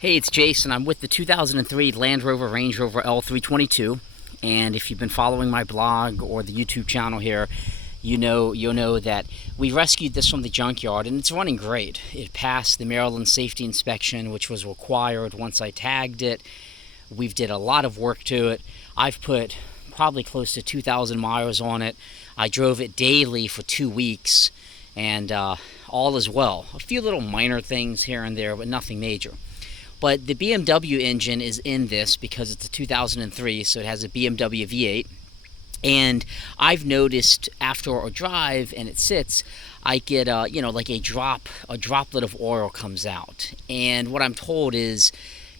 Hey, it's Jason. I'm with the 2003 Land Rover Range Rover L322, and if you've been following my blog or the YouTube channel here, you'll know that we rescued this from the junkyard, and it's running great. It passed the Maryland safety inspection, which was required once I tagged it. We've did a lot of work to it. I've put probably close to 2,000 miles on it. I drove it daily for 2 weeks, and all is well. A few little minor things here and there, but nothing major. But the BMW engine is in this because it's a 2003, so it has a BMW V8. And I've noticed after a drive and it sits, I get like a droplet of oil comes out. And what I'm told is,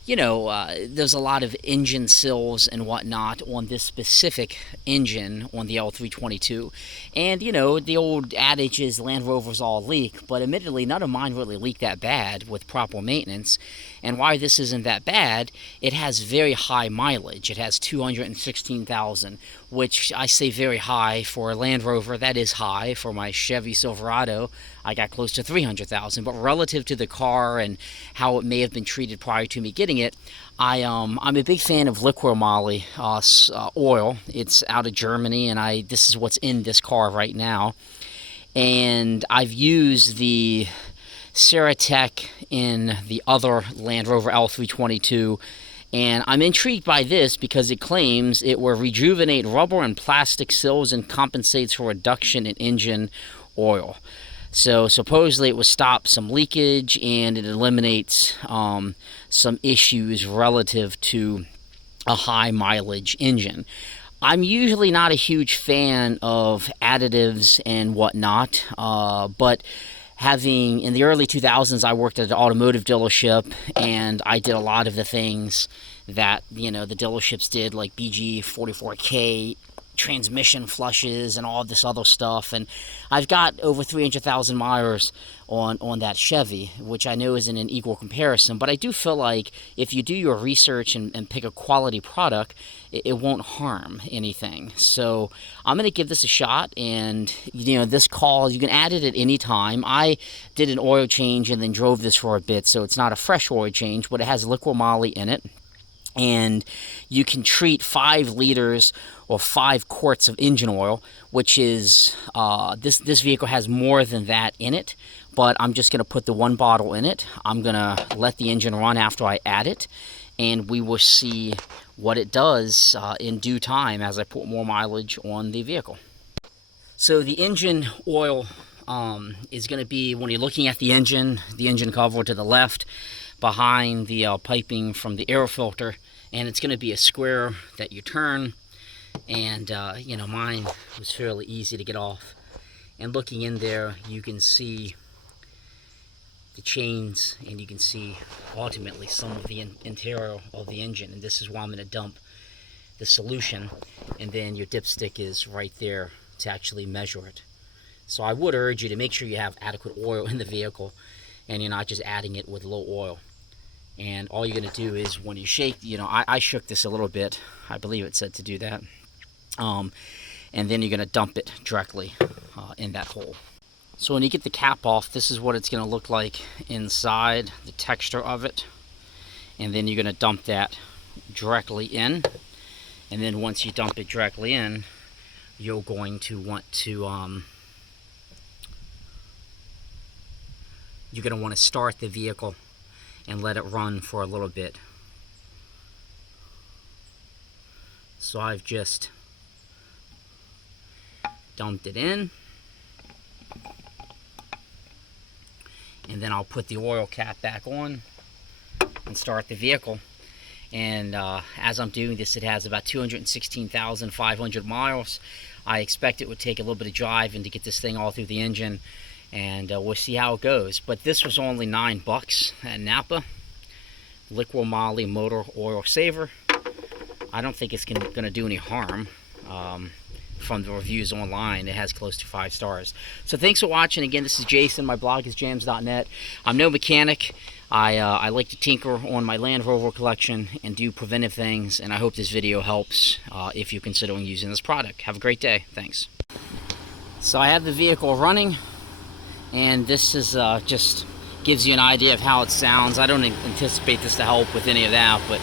there's a lot of engine sills and whatnot on this specific engine on the L322. And, the old adage is Land Rovers all leak, but admittedly, none of mine really leak that bad with proper maintenance. And why this isn't that bad, it has very high mileage. It has 216,000, which I say very high for a Land Rover. That is high. For my Chevy Silverado, I got close to 300,000. But relative to the car and how it may have been treated prior to me getting it, I'm a big fan of Liqui Moly oil. It's out of Germany, and this is what's in this car right now. And I've used the Ceratec in the other Land Rover L322, and I'm intrigued by this because it claims it will rejuvenate rubber and plastic sills and compensates for reduction in engine oil. So supposedly it will stop some leakage and it eliminates some issues relative to a high mileage engine. I'm usually not a huge fan of additives and whatnot, but in the early 2000s, I worked at an automotive dealership, and I did a lot of the things that, the dealerships did, like BG44K, transmission flushes, and all this other stuff. And I've got over 300,000 miles on that Chevy, which I know isn't an equal comparison. But I do feel like if you do your research and pick a quality product, it won't harm anything. So I'm going to give this a shot, and this call, you can add it at any time. I did an oil change and then drove this for a bit, so it's not a fresh oil change, but it has Liqui Moly in it. And you can treat 5 liters or 5 quarts of engine oil, which is, this vehicle has more than that in it, but I'm just going to put the 1 bottle in it. I'm going to let the engine run after I add it, and we will see what it does in due time as I put more mileage on the vehicle. So the engine oil is going to be, when you're looking at the engine cover to the left, behind the piping from the air filter, and it's going to be a square that you turn, and mine was fairly easy to get off. And looking in there, you can see the chains, and you can see ultimately some of the interior of the engine. And this is where I'm going to dump the solution, and then your dipstick is right there to actually measure it. So I would urge you to make sure you have adequate oil in the vehicle, and you're not just adding it with low oil. And all you're going to do is, when you shake, I shook this a little bit. I believe it said to do that. And then you're going to dump it directly in that hole. So when you get the cap off, this is what it's going to look like inside, the texture of it. And then you're going to dump that directly in. And then once you dump it directly in, you're going to want to start the vehicle and let it run for a little bit. So I've just dumped it in, and then I'll put the oil cap back on and start the vehicle. And as I'm doing this, it has about 216,500 miles. I expect it would take a little bit of driving to get this thing all through the engine, and we'll see how it goes. But this was only $9 at Napa. Liqui Moly motor oil saver. I don't think it's going to do any harm. From the reviews online, it has close to 5 stars. So thanks for watching. Again, this is Jason. My blog is jams.net. I'm no mechanic. I like to tinker on my Land Rover collection and do preventive things, and I hope this video helps if you're considering using this product. Have a great day. Thanks. So I have the vehicle running, and this is just gives you an idea of how it sounds. I don't anticipate this to help with any of that, but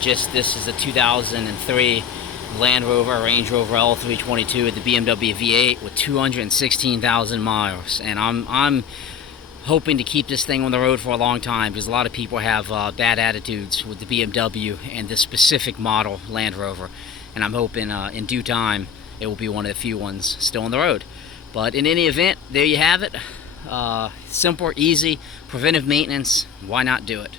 just this is a 2003 Land Rover Range Rover L322 with the BMW V8 with 216,000 miles, and I'm hoping to keep this thing on the road for a long time, because a lot of people have bad attitudes with the BMW and this specific model Land Rover, and I'm hoping in due time it will be one of the few ones still on the road. But in any event, there you have it. Simple, easy, preventive maintenance. Why not do it?